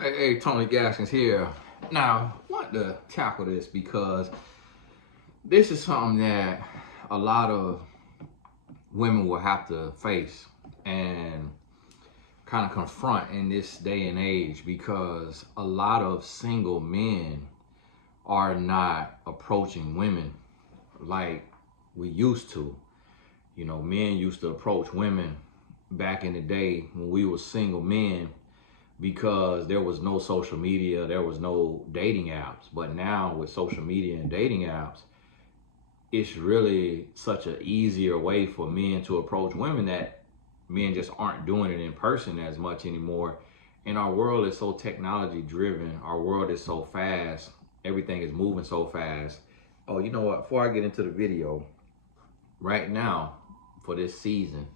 Hey, Tony Gaskins here. Now, I want to tackle this because this is something that a lot of women will have to face and kind of confront in this day and age because a lot of single men are not approaching women like we used to. You know, men used to approach women back in the day when we were single men because there was no social media, there was no dating apps. But now with social media and dating apps, it's really such an easier way for men to approach women that men just aren't doing it in person as much anymore. And our world is so technology driven, our world is so fast, everything is moving so fast. Oh, you know what? Before I get into the video, right now for this season,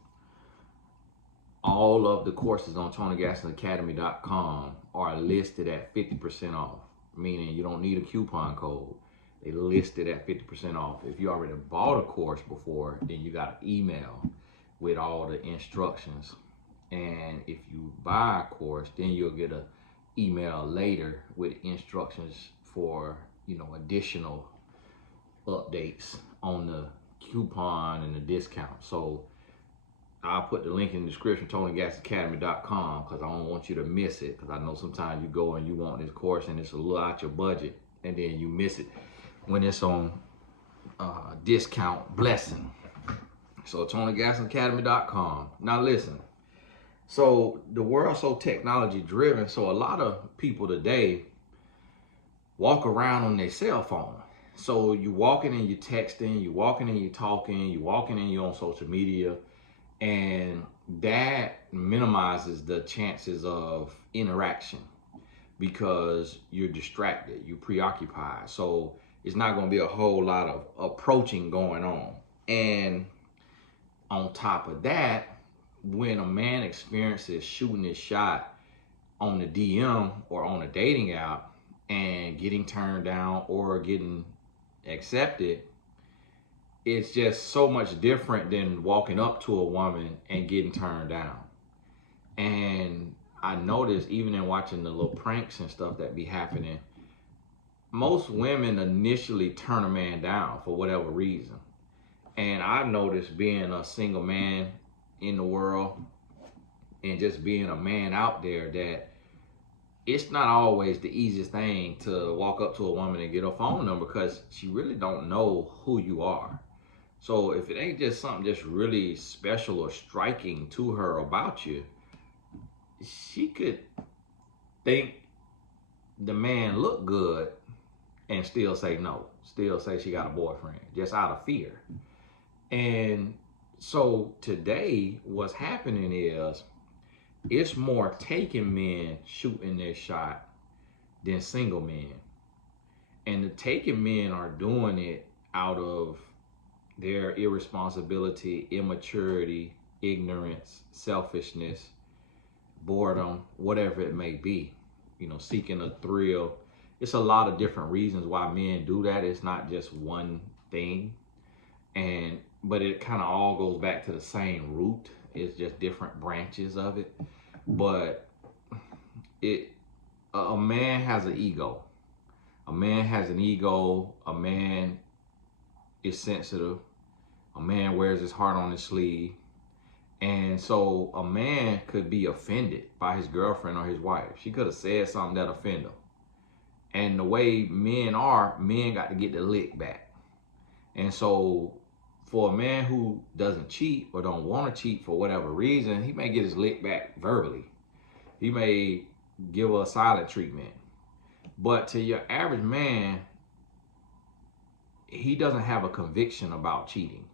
all of the courses on TonyGaskins.academy.com are listed at 50% off, meaning you don't need a coupon code. They listed at 50% off. If you already bought a course before, then you got an email with all the instructions. And if you buy a course, then you'll get an email later with instructions for, additional updates on the coupon and the discount. So I'll put the link in the description, TonyGaskins.academy.com, because I don't want you to miss it. Because I know sometimes you go and you want this course and it's a little out your budget, and then you miss it when it's on discount blessing. So TonyGaskins.academy.com. Now listen. So the world's so technology driven. So a lot of people today walk around on their cell phone. So you walking and you texting, you walking and you talking, you walking and you're on social media. And that minimizes the chances of interaction because you're distracted, you're preoccupied. So it's not going to be a whole lot of approaching going on. And on top of that, when a man experiences shooting his shot on the DM or on a dating app and getting turned down or getting accepted, it's just so much different than walking up to a woman and getting turned down. And I noticed even in watching the little pranks and stuff that be happening, most women initially turn a man down for whatever reason. And I've noticed being a single man in the world and just being a man out there that it's not always the easiest thing to walk up to a woman and get her phone number because she really don't know who you are. So if it ain't just something just really special or striking to her about you, she could think the man look good and still say no, still say she got a boyfriend, just out of fear. And so today what's happening is it's more taken men shooting their shot than single men. And the taken men are doing it out of their irresponsibility, immaturity, ignorance, selfishness, boredom, whatever it may be, seeking a thrill. It's a lot of different reasons why men do that. It's not just one thing. But it kind of all goes back to the same root. It's just different branches of it. But a man has an ego. A man has an ego. A man is sensitive. A man wears his heart on his sleeve. And so a man could be offended by his girlfriend or his wife. She could have said something that offended him. And the way men are, men got to get the lick back. And so for a man who doesn't cheat or don't want to cheat for whatever reason, he may get his lick back verbally. He may give her a silent treatment. But to your average man, he doesn't have a conviction about cheating.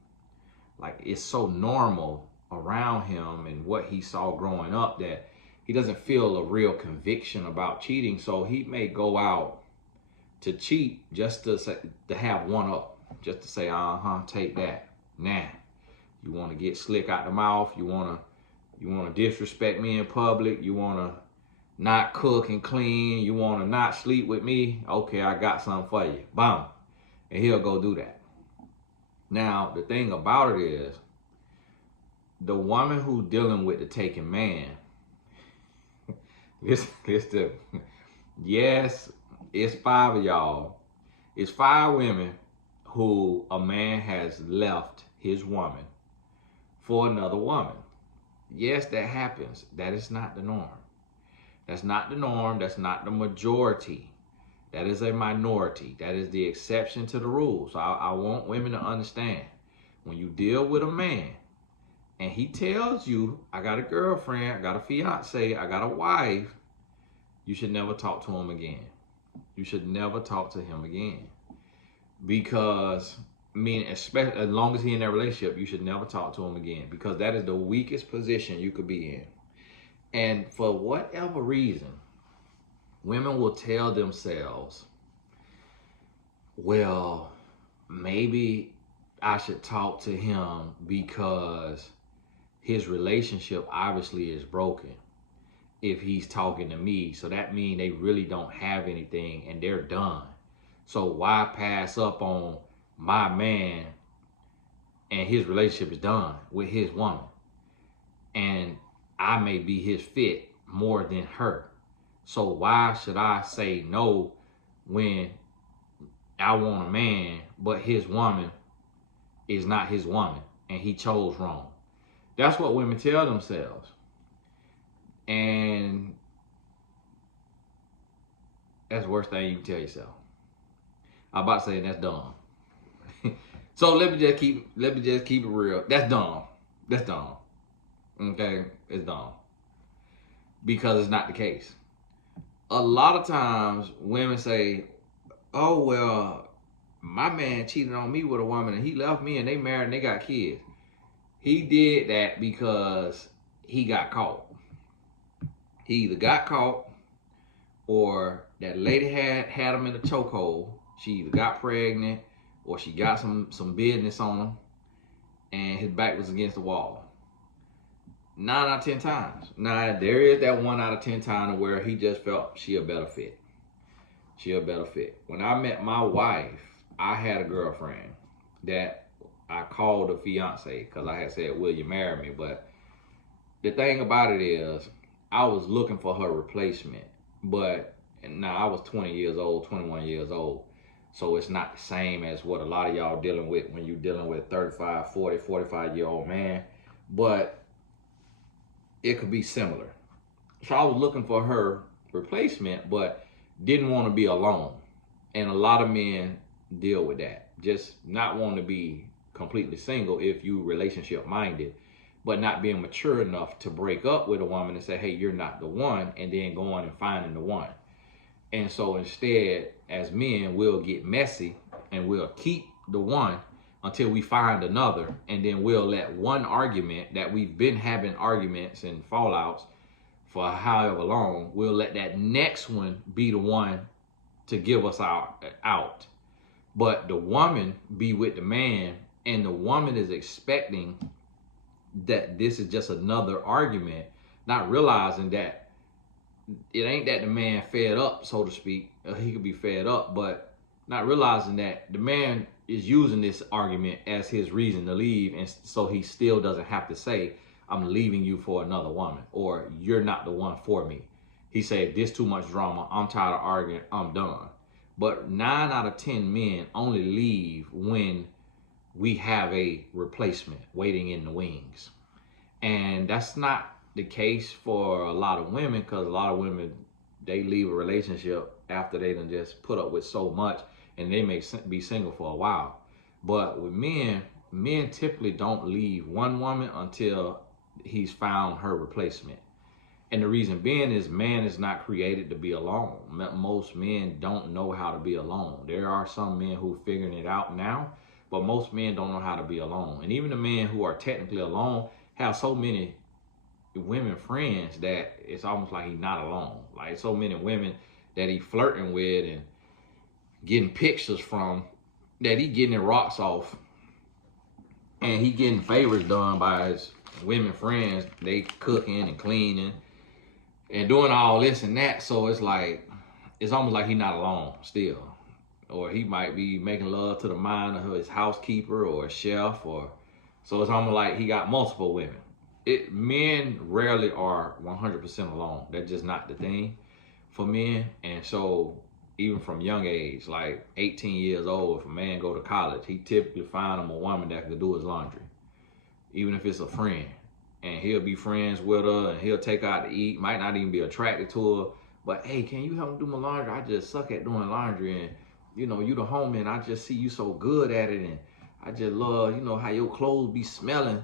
Like, it's so normal around him and what he saw growing up that he doesn't feel a real conviction about cheating. So he may go out to cheat just to have one up, just to say, take that. Nah, you want to get slick out the mouth. You want to disrespect me in public. You want to not cook and clean. You want to not sleep with me. Okay, I got something for you. Boom. And he'll go do that. Now, the thing about it is, the woman who dealing with the taken man, Listen. Yes, it's 5 of y'all. It's 5 women who a man has left his woman for another woman. Yes, that happens. That is not the norm. That's not the norm. That's not the majority. That is a minority. That is the exception to the rule. So I want women to understand, when you deal with a man and he tells you, I got a girlfriend, I got a fiance, I got a wife, you should never talk to him again. You should never talk to him again. Because, I mean, especially as long as he's in that relationship, you should never talk to him again, because that is the weakest position you could be in. And for whatever reason, women will tell themselves, well, maybe I should talk to him because his relationship obviously is broken if he's talking to me. So that means they really don't have anything and they're done. So why pass up on my man and his relationship is done with his woman? And I may be his fit more than her. So why should I say no when I want a man, but his woman is not his woman and he chose wrong? That's what women tell themselves. And that's the worst thing you can tell yourself. I'm about to say that's dumb. So let me just keep it real. That's dumb. That's dumb. Okay? It's dumb. Because it's not the case. A lot of times women say, oh, well, my man cheated on me with a woman and he left me and they married and they got kids. He did that because he got caught. He either got caught or that lady had him in a chokehold. She either got pregnant or she got some business on him and his back was against the wall. 9 out of 10 times. Now, there is that 1 out of 10 times where he just felt she a better fit. She a better fit. When I met my wife, I had a girlfriend that I called a fiance because I had said, will you marry me? But the thing about it is, I was looking for her replacement. But now I was 20 years old, 21 years old. So it's not the same as what a lot of y'all dealing with when you're dealing with 35, 40, 45-year-old man. But it could be similar. So I was looking for her replacement, but didn't want to be alone. And a lot of men deal with that. Just not wanting to be completely single if you relationship minded, but not being mature enough to break up with a woman and say, hey, you're not the one, and then going and finding the one. And so instead, as men, we'll get messy and we'll keep the one until we find another, and then we'll let one argument that we've been having arguments and fallouts for however long, we'll let that next one be the one to give us our out. But the woman be with the man, and the woman is expecting that this is just another argument, not realizing that it ain't that the man fed up, so to speak. He could be fed up, but not realizing that the man is using this argument as his reason to leave, and so he still doesn't have to say, I'm leaving you for another woman, or you're not the one for me. He said, this too much drama, I'm tired of arguing, I'm done. But 9 out of 10 men only leave when we have a replacement waiting in the wings. And that's not the case for a lot of women, because a lot of women, they leave a relationship after they done just put up with so much, and they may be single for a while. But with men typically don't leave one woman until he's found her replacement. And the reason being is, man is not created to be alone. Most men don't know how to be alone. There are some men who are figuring it out now, but most men don't know how to be alone. And even the men who are technically alone have so many women friends that it's almost like he's not alone. Like, so many women that he flirting with and getting pictures from, that he getting their rocks off, and he getting favors done by his women friends. They cooking and cleaning and doing all this and that. So it's like, it's almost like he's not alone still. Or he might be making love to the mind of his housekeeper or a chef, or so it's almost like he got multiple women. Men rarely are 100% alone. That's just not the thing for men. And so even from young age, like 18 years old, if a man go to college, he typically find him a woman that can do his laundry, even if it's a friend. And he'll be friends with her, and he'll take her out to eat, might not even be attracted to her, but hey, can you help me do my laundry? I just suck at doing laundry, and you know, you the homie, and I just see you so good at it, and I just love, you know, how your clothes be smelling.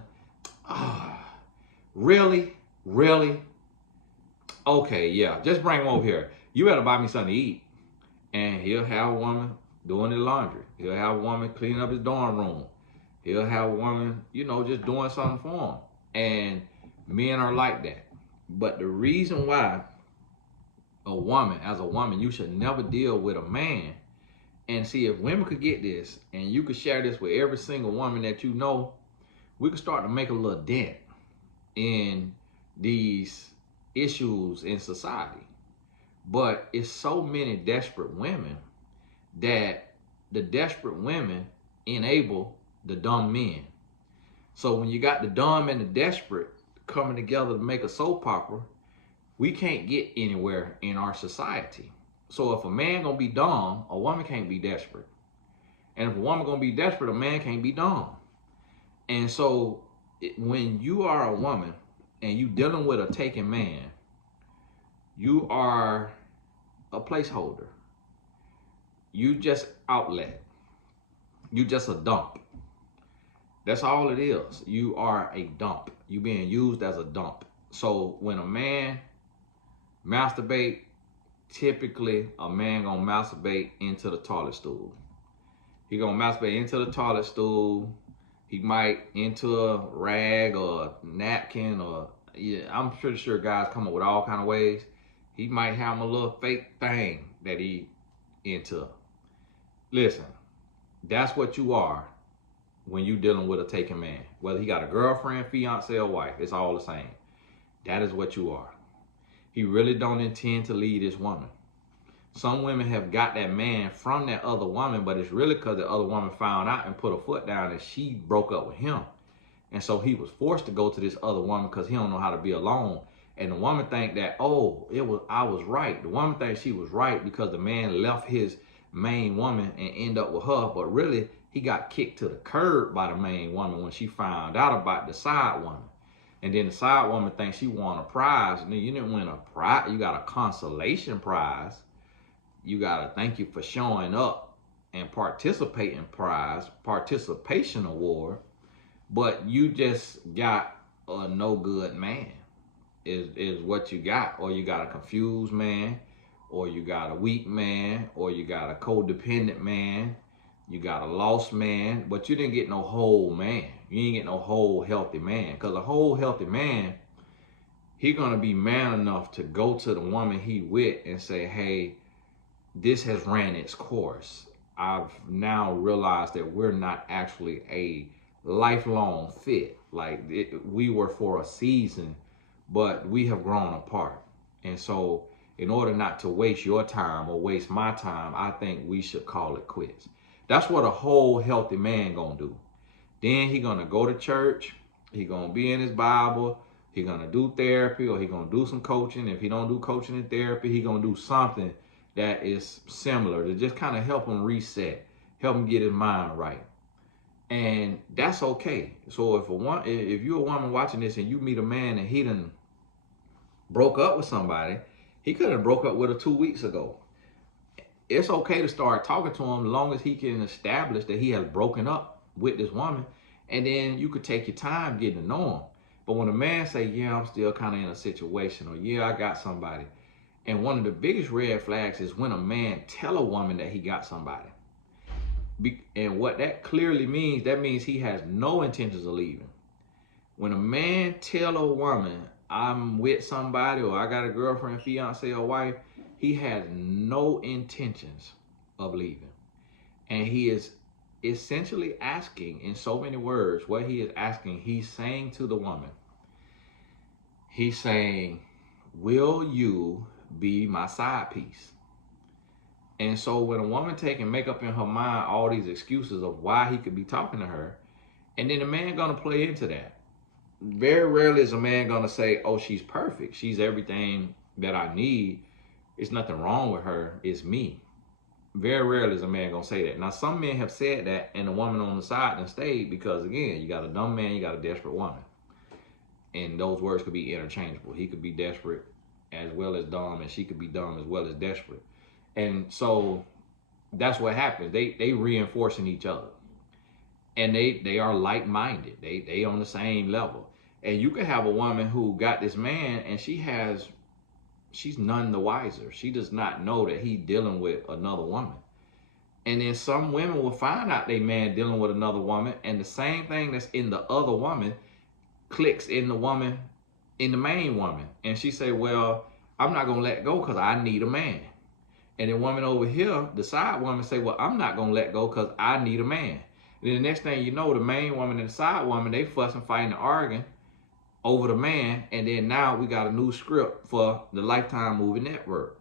Ah, really? Really? Okay, yeah, just bring him over here. You better buy me something to eat. And he'll have a woman doing the laundry. He'll have a woman cleaning up his dorm room. He'll have a woman, you know, just doing something for him. And men are like that. But the reason why as a woman, you should never deal with a man. And see, if women could get this, and you could share this with every single woman that you know, we could start to make a little dent in these issues in society. But it's so many desperate women that the desperate women enable the dumb men. So when you got the dumb and the desperate coming together to make a soap opera, we can't get anywhere in our society. So if a man gonna be dumb, a woman can't be desperate. And if a woman gonna be desperate, a man can't be dumb. And so when you are a woman and you dealing with a taken man, you are a placeholder. You just outlet. You just a dump. That's all it is. You are a dump. You being used as a dump. So when a man masturbate, typically a man gonna masturbate into the toilet stool. He gonna masturbate into the toilet stool. He might into a rag or a napkin, or yeah, I'm pretty sure guys come up with all kind of ways. He might have him a little fake thing that he into. Listen, that's what you are when you dealing with a taken man. Whether he got a girlfriend, fiance, or wife, it's all the same. That is what you are. He really don't intend to leave this woman. Some women have got that man from that other woman, but it's really because the other woman found out and put her foot down, and she broke up with him. And so he was forced to go to this other woman because he don't know how to be alone. And the woman think that, oh, I was right. The woman thinks she was right because the man left his main woman and end up with her. But really, he got kicked to the curb by the main woman when she found out about the side woman. And then the side woman thinks she won a prize. And then you didn't win a prize. You got a consolation prize. You got a thank you for showing up and participating prize, participation award. But you just got a no good man is what you got. Or you got a confused man, or you got a weak man, or you got a codependent man, you got a lost man, but you didn't get no whole man. You ain't get no whole healthy man. Because a whole healthy man, he gonna be man enough to go to the woman he with and say, hey, this has ran its course. I've now realized that we're not actually a lifelong fit. Like we were for a season, but we have grown apart. And so in order not to waste your time or waste my time, I think we should call it quits. That's what a whole healthy man gonna do. Then he gonna go to church, he gonna be in his Bible, he gonna do therapy, or he gonna do some coaching. If he don't do coaching and therapy, he gonna do something that is similar to just kind of help him reset, help him get his mind right. And that's okay. So if you're a woman watching this and you meet a man and he done broke up with somebody, he could have broke up with her 2 weeks ago. It's okay to start talking to him as long as he can establish that he has broken up with this woman, and then you could take your time getting to know him. But when a man say, yeah, I'm still kind of in a situation, or yeah, I got somebody. And one of the biggest red flags is when a man tell a woman that he got somebody. And what that clearly means, that means he has no intentions of leaving. When a man tell a woman, I'm with somebody, or I got a girlfriend, fiance, or wife, he has no intentions of leaving. And he is essentially asking, in so many words, what he is asking, he's saying to the woman, he's saying, will you be my side piece? And so when a woman make up in her mind all these excuses of why he could be talking to her, and then the man gonna play into that. very rarely is a man gonna say, oh, she's perfect, she's everything that I need, it's nothing wrong with her, it's me. Very rarely is a man gonna say that. Now, some men have said that, and the woman on the side and stayed, because again, you got a dumb man, you got a desperate woman, and those words could be interchangeable. He could be desperate as well as dumb, and she could be dumb as well as desperate. And so that's what happens. They reinforcing each other, and they are like-minded. They on the same level. And you could have a woman who got this man, and she's none the wiser. She does not know that he's dealing with another woman. And then some women will find out they man dealing with another woman, and the same thing that's in the other woman clicks in the woman, in the main woman. And she say, well, I'm not gonna let go because I need a man. And the woman over here, the side woman, say, well, I'm not gonna let go because I need a man. And then the next thing you know, the main woman and the side woman, they fussing, fighting, and arguing over the man. And then now we got a new script for the Lifetime movie network.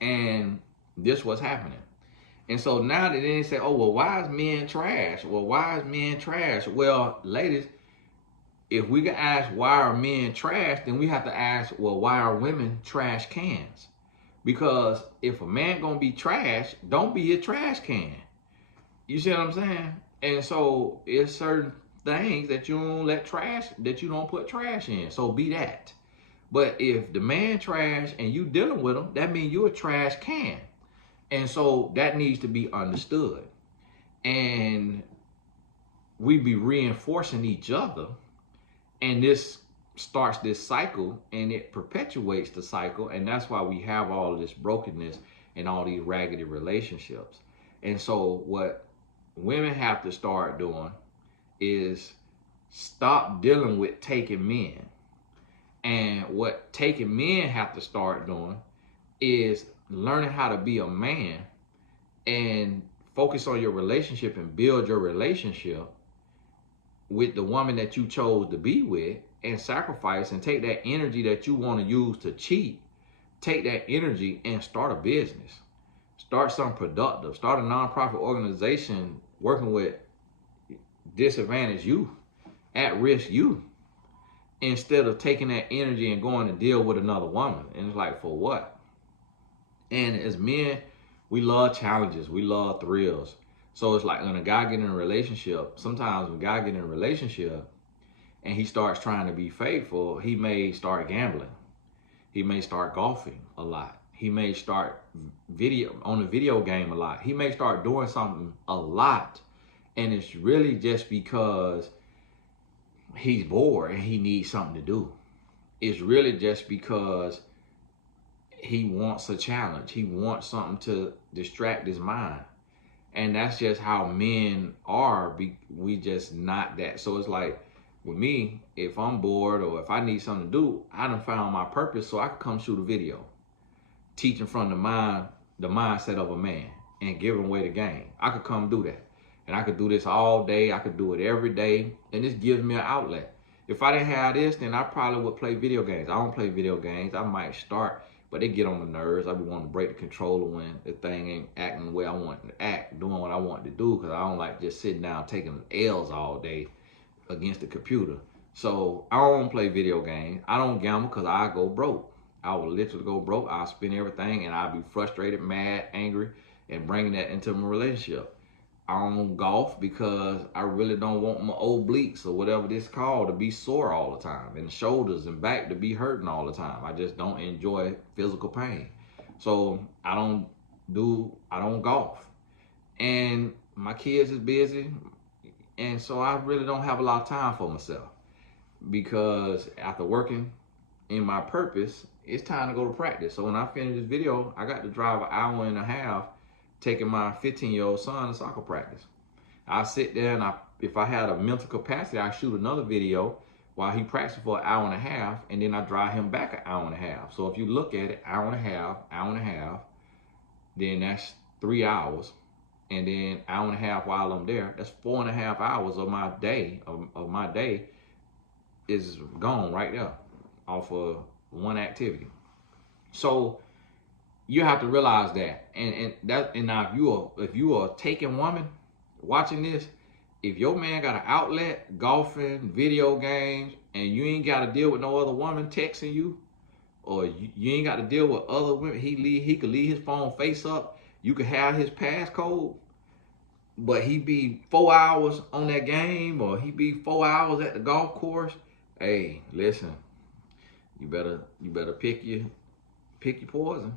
And this was happening. And so now that they say, oh, well, why is men trash? Well, why is men trash? Well, ladies, if we can ask why are men trash, then we have to ask, well, why are women trash cans? Because if a man gonna be trash, don't be a trash can. You see what I'm saying? And so it's certain things that you don't let trash, that you don't put trash in. So be that. But if the man trash and you dealing with him, that means you're a trash can. And so that needs to be understood. And we be reinforcing each other, and this starts this cycle, and it perpetuates the cycle. And that's why we have all of this brokenness and all these raggedy relationships. And so what women have to start doing is stop dealing with taking men. And what taking men have to start doing is learning how to be a man and focus on your relationship and build your relationship with the woman that you chose to be with, and sacrifice and take that energy that you want to use to cheat, take that energy and start a business, start something productive, start a nonprofit organization working with disadvantaged youth, at-risk youth, instead of taking that energy and going to deal with another woman. And it's like, for what? And as men, we love challenges, we love thrills. So it's like when a guy get in a relationship, sometimes when a guy get in a relationship and he starts trying to be faithful, he may start gambling. He may start golfing a lot. He may start on a video game a lot. He may start doing something a lot. And it's really just because he's bored and he needs something to do. It's really just because he wants a challenge. He wants something to distract his mind. And that's just how men are. We just not that. So it's like with me, if I'm bored or if I need something to do, I done found my purpose, so I can come shoot a video teaching from the mindset of a man and giving away the game. I could come do that. And I could do this all day. I could do it every day. And this gives me an outlet. If I didn't have this, then I probably would play video games. I don't play video games. I might start, but they get on the nerves. I be wanting to break the controller when the thing ain't acting the way I want it to act, doing what I want to do, because I don't like just sitting down taking L's all day against the computer. So I don't play video games. I don't gamble because I go broke. I will literally go broke. I'll spend everything, and I'll be frustrated, mad, angry, and bringing that into my relationship. I don't golf because I really don't want my obliques or whatever this called to be sore all the time, and shoulders and back to be hurting all the time. I just don't enjoy physical pain. So I don't golf. And my kids is busy, and so I really don't have a lot of time for myself, because after working in my purpose, it's time to go to practice. So when I finish this video, I got to drive an hour and a half taking my 15-year-old son to soccer practice. I sit there, and if I had a mental capacity, I shoot another video while he practices for an hour and a half, and then I drive him back an hour and a half. So if you look at it, hour and a half, then that's 3 hours, and then hour and a half while I'm there, that's 4.5 hours of my day is gone right there off of one activity. So you have to realize that, and now if you are a taken woman watching this, if your man got an outlet, golfing, video games, and you ain't got to deal with no other woman texting you, or you ain't got to deal with other women, he could leave his phone face up. You could have his passcode, but he be 4 hours on that game, or he be 4 hours at the golf course. Hey, listen, you better pick your poison,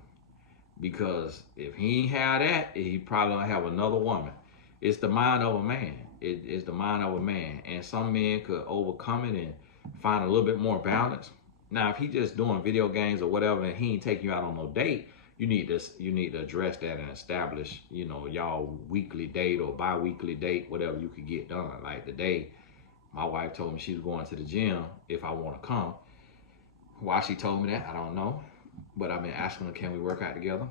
because if he ain't have that, he probably gonna have another woman. It's the mind of a man. It's the mind of a man, and some men could overcome it and find a little bit more balance. Now, if he just doing video games or whatever, and he ain't taking you out on no date, you need to address that and establish, y'all weekly date or bi-weekly date, whatever you could get done. Like today, my wife told me she was going to the gym if I want to come. Why she told me that, I don't know. But I've been asking her, can we work out together?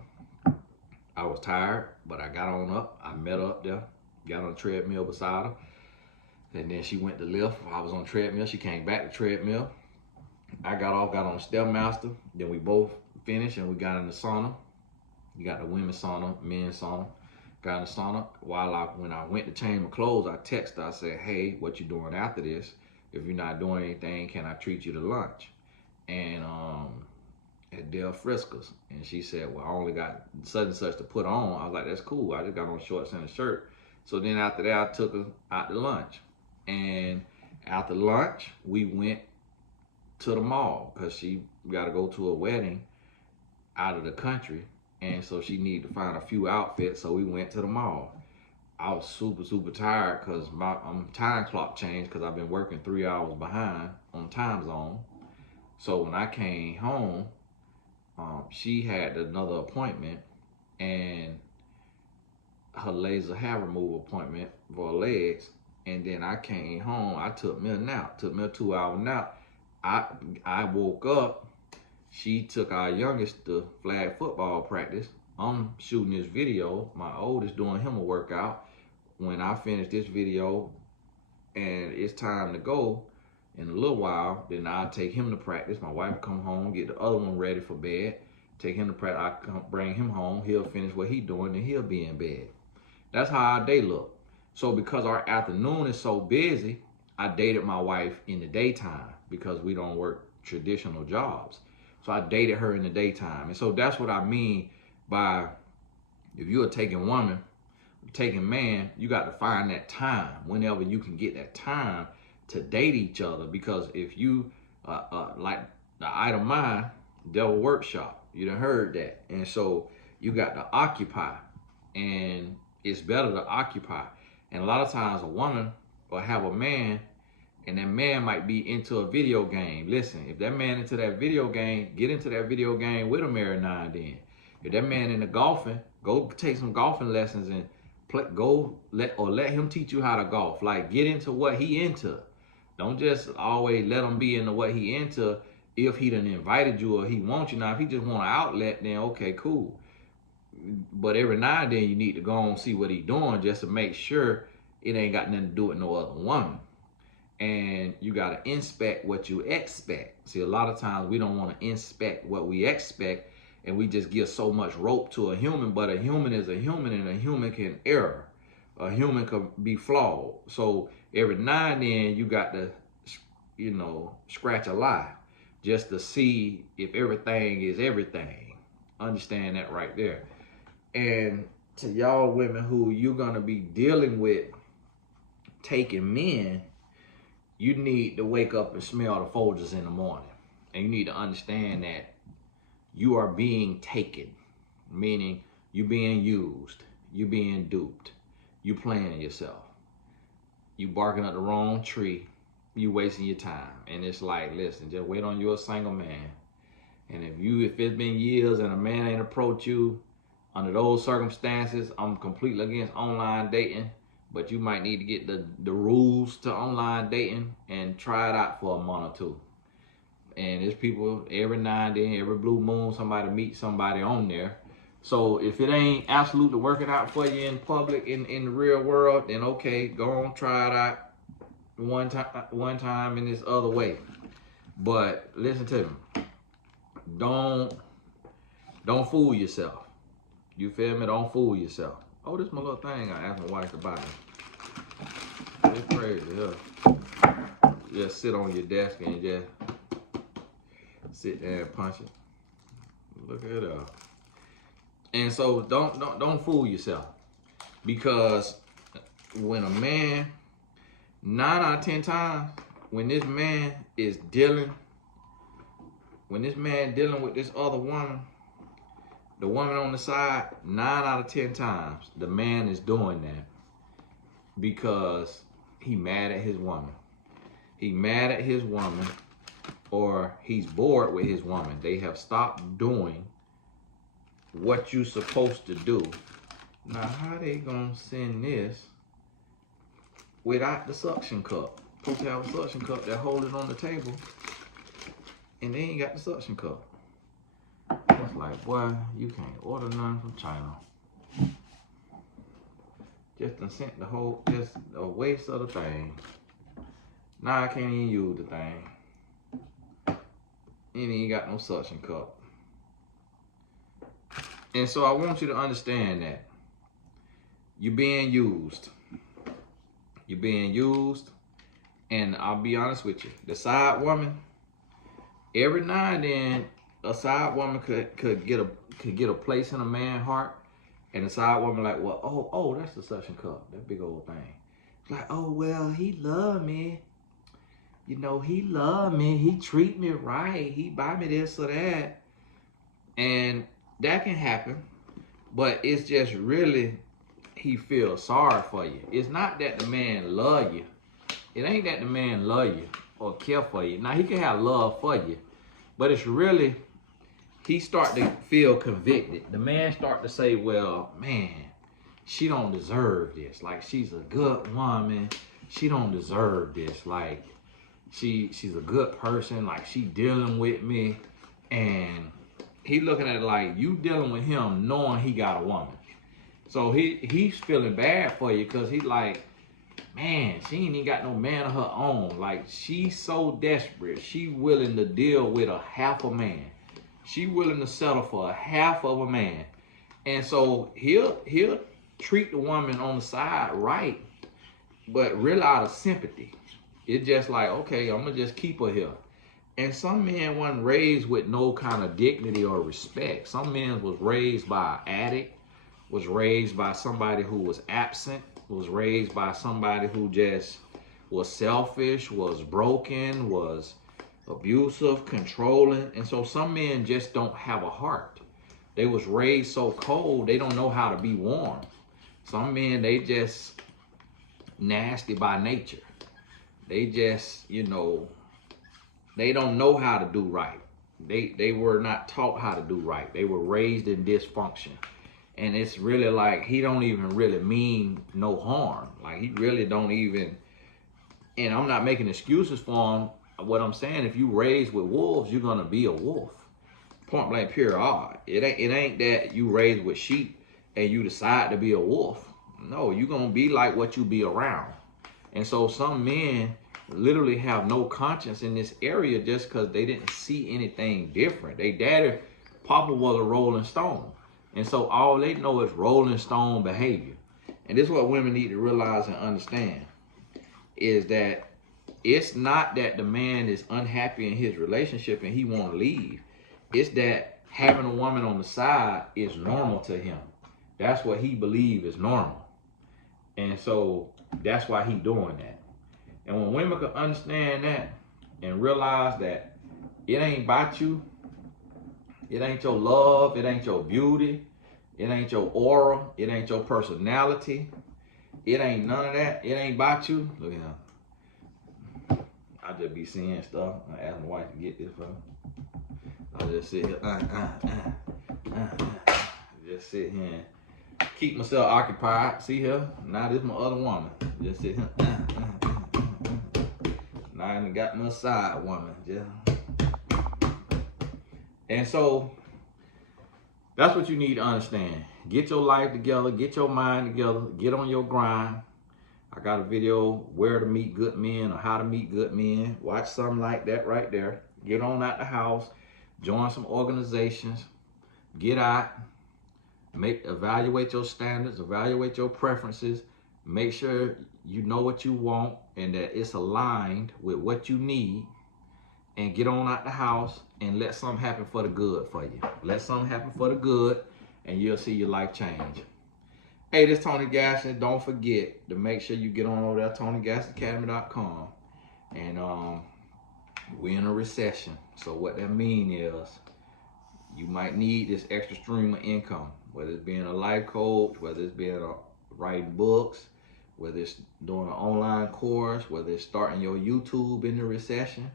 I was tired, but I got on up. I met her up there, got on the treadmill beside her. And then she went to lift. I was on the treadmill. She came back to treadmill. I got off, got on the Stairmaster. Then we both finished and we got in the sauna. You got the women's sauna, men's sauna. Got in the sauna. When I went to change my clothes, I texted her. I said, hey, what you doing after this? If you're not doing anything, can I treat you to lunch? And at Del Frisco's. And she said, well, I only got such and such to put on. I was like, that's cool. I just got on shorts and a shirt. So then after that, I took her out to lunch. And after lunch, we went to the mall because she got to go to a wedding out of the country. And so she needed to find a few outfits. So we went to the mall. I was super tired because my time clock changed because I've been working 3 hours behind on time zone. So when I came home, she had another appointment and her laser hair removal appointment for her legs. And then I came home, I took me a nap, took me a 2 hour nap. I woke up, she took our youngest to flag football practice. I'm shooting this video, my oldest doing him a workout. When I finish this video and it's time to go, in a little while, then I'll take him to practice. My wife come home, get the other one ready for bed, take him to practice. I come bring him home, he'll finish what he's doing, and he'll be in bed. That's how our day look. So because our afternoon is so busy, I dated my wife in the daytime because we don't work traditional jobs. So I dated her in the daytime. And so that's what I mean by, if you're a taking woman, taking man, you got to find that time whenever you can get that time to date each other. Because if you, like the item mine, Devil Workshop, you done heard that. And so you got to occupy, and it's better to occupy. And a lot of times a woman will have a man, and that man might be into a video game. Listen, if that man into that video game, get into that video game with him every now and then. If that man into golfing, go take some golfing lessons and play, let him teach you how to golf. Like, get into what he into. Don't just always let him be into what he into if he done invited you or he wants you. Now, if he just want an outlet, then okay, cool. But every now and then you need to go and see what he doing just to make sure it ain't got nothing to do with no other woman. And you got to inspect what you expect. See, a lot of times we don't want to inspect what we expect, and we just give so much rope to a human. But a human is a human, and a human can err. A human can be flawed. So every now and then you got to, scratch a lie just to see if everything is everything. Understand that right there. And to y'all women who you're going to be dealing with taking men, you need to wake up and smell the Folgers in the morning. And you need to understand that you are being taken, meaning you being used, you being duped, you playing yourself, you barking up the wrong tree, you wasting your time. And it's like, listen, just wait on you a single man. And if it's been years and a man ain't approached you under those circumstances, I'm completely against online dating. But you might need to get the rules to online dating and try it out for a month or two. And there's people every now and then, every blue moon, somebody meet somebody on there. So if it ain't absolutely working out for you in public, in the real world, then okay, go on, try it out one time in this other way. But listen to me. Don't fool yourself. You feel me? Don't fool yourself. Oh, this is my little thing I asked my wife to buy. It's crazy, yeah. Just sit on your desk and just sit there and punch it. Look at that. And so don't fool yourself, because when a man, 9 out of 10 times, when this man dealing with this other woman, the woman on the side, 9 out of 10 times, the man is doing that because he mad at his woman. He mad at his woman, or he's bored with his woman. They have stopped doing what you supposed to do. Now, how they gonna send this without the suction cup? Supposed to have a suction cup that hold it on the table, and they ain't got the suction cup. It's like, boy, you can't order none from China. Just done sent the whole, just a waste of the thing. Now I can't even use the thing. And ain't got no suction cup. And so I want you to understand that you're being used. You're being used. And I'll be honest with you, the side woman, every now and then, a side woman could get a place in a man's heart, and the side woman like, well, oh, that's the suction cup, that big old thing. It's like, oh, well, he love me. You know, he love me. He treat me right. He buy me this or that. And that can happen, but it's just really, he feels sorry for you. It's not that the man love you. It ain't that the man love you or care for you. Now, he can have love for you, but it's really, he start to feel convicted. The man start to say, well, man, she don't deserve this. Like, she's a good woman. She don't deserve this. Like, she's a good person. Like, she dealing with me. And he looking at it like, you dealing with him knowing he got a woman. So he's feeling bad for you, because he's like, man, she ain't even got no man of her own. Like, she's so desperate. She willing to deal with a half a man. She willing to settle for a half of a man. And so he'll treat the woman on the side right, but really out of sympathy. It's just like, okay, I'm gonna just keep her here. And some men wasn't raised with no kind of dignity or respect. Some men was raised by an addict, was raised by somebody who was absent, was raised by somebody who just was selfish, was broken, was abusive, controlling. And so some men just don't have a heart. They was raised so cold, they don't know how to be warm. Some men, they just nasty by nature. They just, you know, they don't know how to do right. They were not taught how to do right. They were raised in dysfunction. And it's really like, he don't even really mean no harm. Like, he really don't even, and I'm not making excuses for him. What I'm saying, if you raised with wolves, you're gonna be a wolf. Point blank, pure odd. It ain't that you raised with sheep and you decide to be a wolf. No, you're gonna be like what you be around. And so some men literally have no conscience in this area just because they didn't see anything different. They daddy, Papa was a Rolling Stone. And so all they know is Rolling Stone behavior. And this is what women need to realize and understand, is that it's not that the man is unhappy in his relationship and he want to leave. It's that having a woman on the side is normal to him. That's what he believes is normal. And so that's why he doing that. And when women can understand that and realize that it ain't about you, it ain't your love, it ain't your beauty, it ain't your aura, it ain't your personality, it ain't none of that, it ain't about you. Look at him. I just be seeing stuff. I ask my wife to get this for me. I just sit here, just sit here and keep myself occupied. See here? Now this my other woman. Just sit here, Now I ain't got my side woman. Just. And so that's what you need to understand. Get your life together, get your mind together, get on your grind. I got a video, where to meet good men or how to meet good men. Watch something like that right there. Get on out the house, join some organizations, get out, evaluate your standards, evaluate your preferences, Make sure you know what you want and that it's aligned with what you need, and get on out the house and let something happen for the good for you. Let something happen for the good, and you'll see your life change. Hey, this is Tony Gaston. Don't forget to make sure you get on over there, TonyGastonAcademy.com. And we're in a recession. So what that means is you might need this extra stream of income, whether it's being a life coach, whether it's being writing books, whether it's doing an online course, whether it's starting your YouTube in the recession.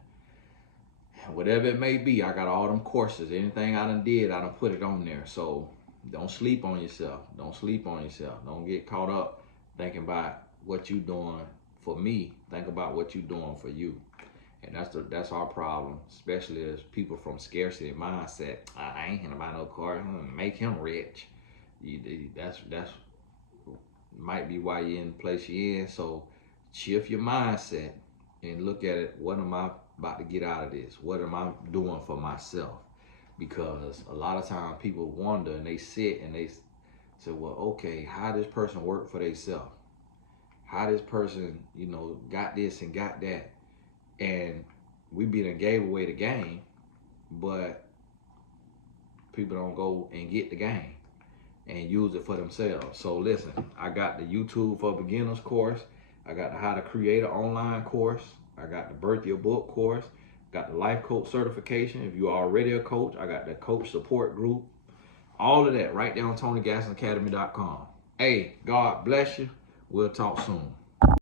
Whatever it may be, I got all them courses. Anything I done did, I done put it on there. So don't sleep on yourself. Don't sleep on yourself. Don't get caught up thinking about what you doing for me. Think about what you doing for you. And that's our problem, especially as people from scarcity mindset. I ain't gonna buy no car. I'm gonna make him rich. That's might be why you're in the place you're in. So shift your mindset and look at it. What am I about to get out of this? What am I doing for myself? Because a lot of times people wonder and they sit and they say, well, okay, how this person work for themselves? How this person, got this and got that? And we done gave away the game, but people don't go and get the game and use it for themselves. So listen, I got the YouTube for Beginners course. I got the How to Create an Online course. I got the Birth Your Book course. Got the Life Coach certification. If you're already a coach, I got the Coach Support Group. All of that right there on TonyGastonAcademy.com. Hey, God bless you. We'll talk soon.